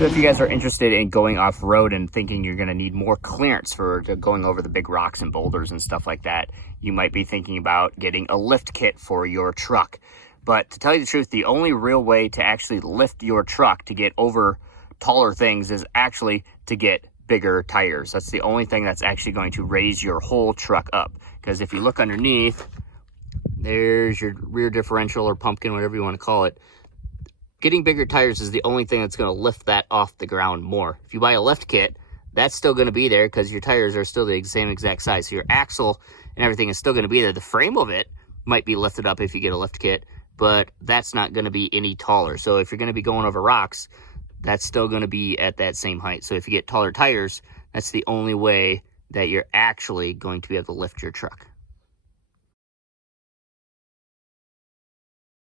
So if you guys are interested in going off-road and thinking you're going to need more clearance for going over the big rocks and boulders and stuff like that, you might be thinking about getting a lift kit for your truck. But to tell you the truth, the only real way to actually lift your truck to get over taller things is actually to get bigger tires. That's the only thing that's actually going to raise your whole truck up. Because if you look underneath, there's your rear differential or pumpkin, whatever you want to call it. Getting bigger tires is the only thing that's going to lift that off the ground more. If you buy a lift kit, that's still going to be there because your tires are still the same exact size. So your axle and everything is still going to be there. The frame of it might be lifted up if you get a lift kit, but that's not going to be any taller. So if you're going to be going over rocks, that's still going to be at that same height. So if you get taller tires, that's the only way that you're actually going to be able to lift your truck.